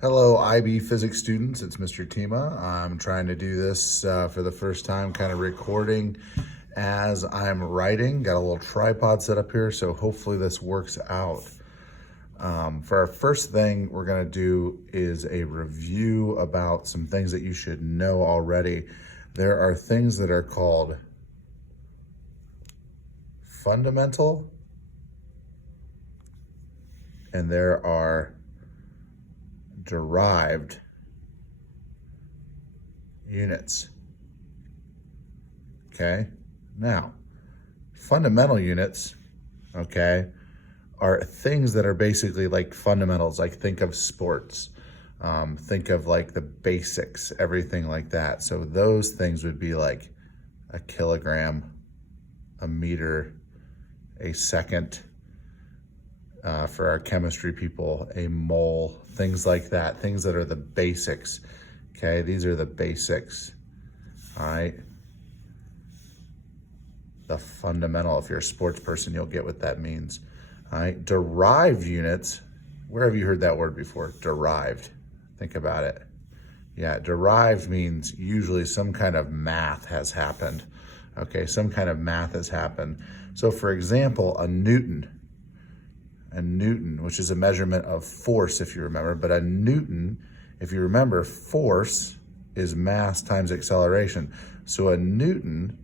Hello, IB physics students. It's Mr. Tima. I'm trying to do this for the first time, kind of recording as I'm writing. Got a little tripod set up here, so hopefully this works out. For our first thing we're going to do is a review about some things that you should know already. There are things that are called fundamental, and there are derived units. Okay, now fundamental units, okay, are things that are basically like fundamentals. Like think of sports, think of like the basics, everything like that. So those things would be like a kilogram, a meter, a second, for our chemistry people, a mole, things like that, things that are the basics. Okay, these are the basics. All right. The fundamental, if you're a sports person, you'll get what that means. All right. Derived units, where have you heard that word before? Derived. Think about it. Yeah, derived means usually some kind of math has happened. Okay, some kind of math has happened. So for example, a Newton, which is a measurement of force, if you remember, but a Newton, if you remember, force is mass times acceleration. So a Newton,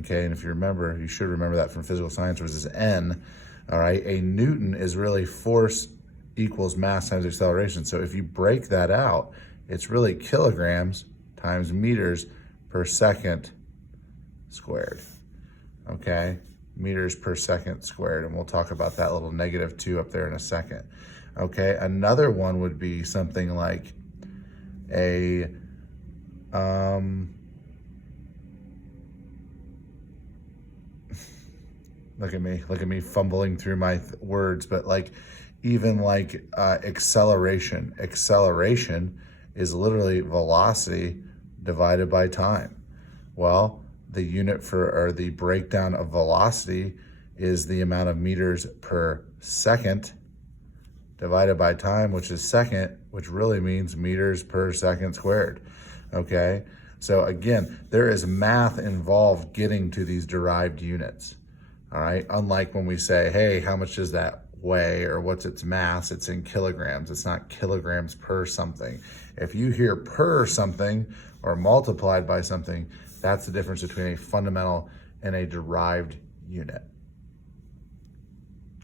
okay, and if you remember, you should remember that from physical science, which is N, all right, a Newton is really force equals mass times acceleration. So if you break that out, it's really kilograms times meters per second squared, okay? Meters per second squared, and we'll talk about that little -2 up there in a second. Okay, another one would be something like a look at me fumbling through my words, but like even like acceleration. Acceleration is literally velocity divided by time. Well, the unit for, or the breakdown of velocity, is the amount of meters per second divided by time, which is second, which really means meters per second squared. Okay, so again, there is math involved getting to these derived units. All right, unlike when we say, hey, how much does that weigh, or what's its mass? It's in kilograms. It's not kilograms per something. If you hear per something or multiplied by something, that's the difference between a fundamental and a derived unit.